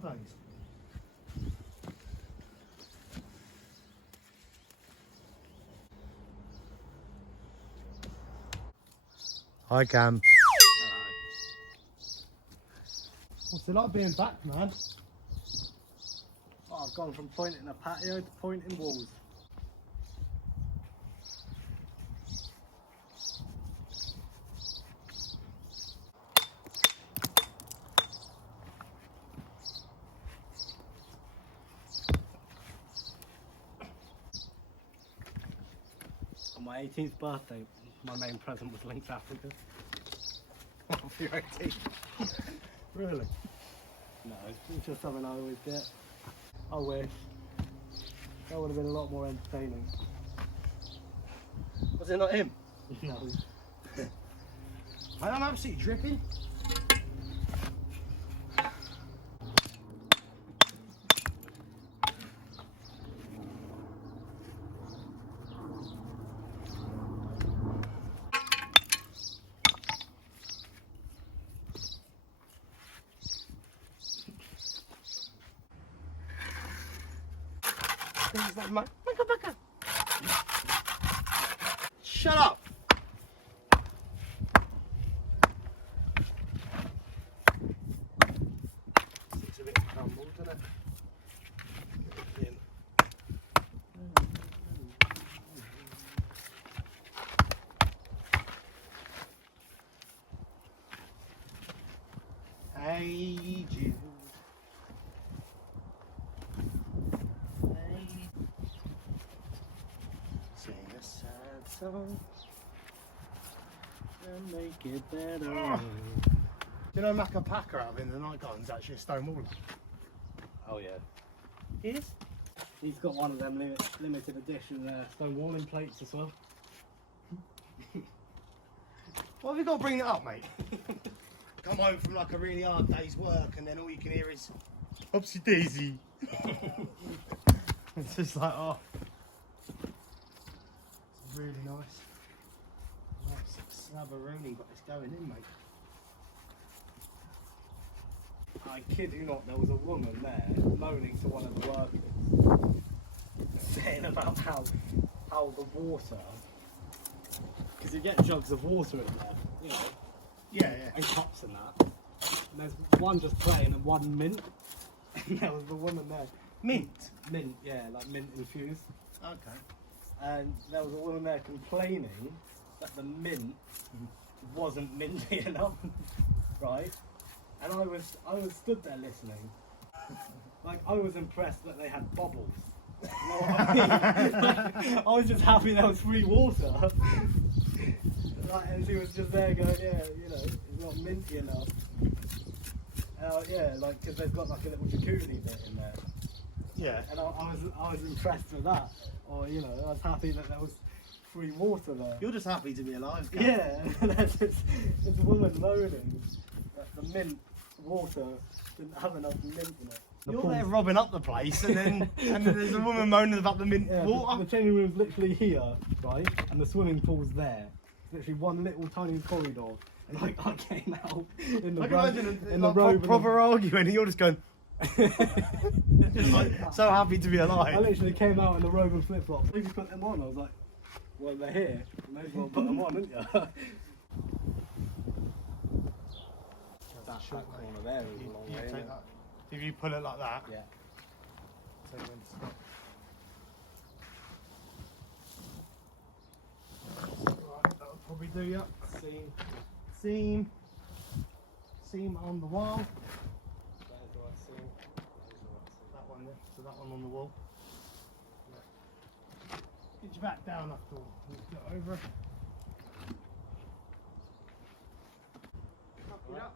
days. Hi Cam. Hello. What's it like being back, man? Oh, I've gone from pointing a patio to pointing walls. On my 18th birthday, my main present was Lynx Africa. For your 18th. Really? No, it's just something I always get. I wish. That would have been a lot more entertaining. Was it not him? No. I'm absolutely dripping. Shut up! It's a bit crumbled, isn't it? Get it in. Hey Jude. Sing a sad song and make it better. Do you know Macca Packer out in the night garden's actually a Stonework? Oh yeah. He is? He's got one of them limited edition stone walling plates as well. Why have you got to bring that up, mate? Come home from like a really hard day's work and then all you can hear is Upsy Daisy. It's just like, oh. It's really nice. Nice slabberoonie, but it's going in, mate. I kid you not, there was a woman there moaning to one of the workers, saying about how the water, because you get jugs of water in there, you know, Yeah, and cups and that. And there's one just plain and one mint. And there was the woman there. Mint? Mint, yeah, like mint infused. Okay. And there was a woman there complaining that the mint wasn't minty enough, right? And I was stood there listening. Like, I was impressed that they had bubbles. You know what I mean? Like, I was just happy there was free water. Like, and she was just there going, yeah, you know, it's not minty enough. Yeah, like, because they've got like a little jacuzzi bit in there. Yeah. And I was impressed with that. Or, you know, I was happy that there was free water there. You're just happy to be alive, Kat. Yeah, and there's this woman moaning that the mint water didn't have enough mint in it. You're there robbing up the place and then there's a woman moaning about the mint water. The changing room's literally here, right? And the swimming pool's there. It's literally one little tiny corridor. And like, I came out in the I can robe, imagine in the robe proper arguing and you're just going, just like, so happy to be alive. I literally came out in the robe and flip flops. Maybe put them on. I was like, well, they're here. You may as well put them on, didn't you? That corner there is a long way. Take that. If you pull it like that. Yeah. So when to stop. Right, that'll probably do you. Seam on the wall. There's the right seam. That one there. So that one on the wall. Yeah. Get your back down after all. Lift it over. Up, Right. up.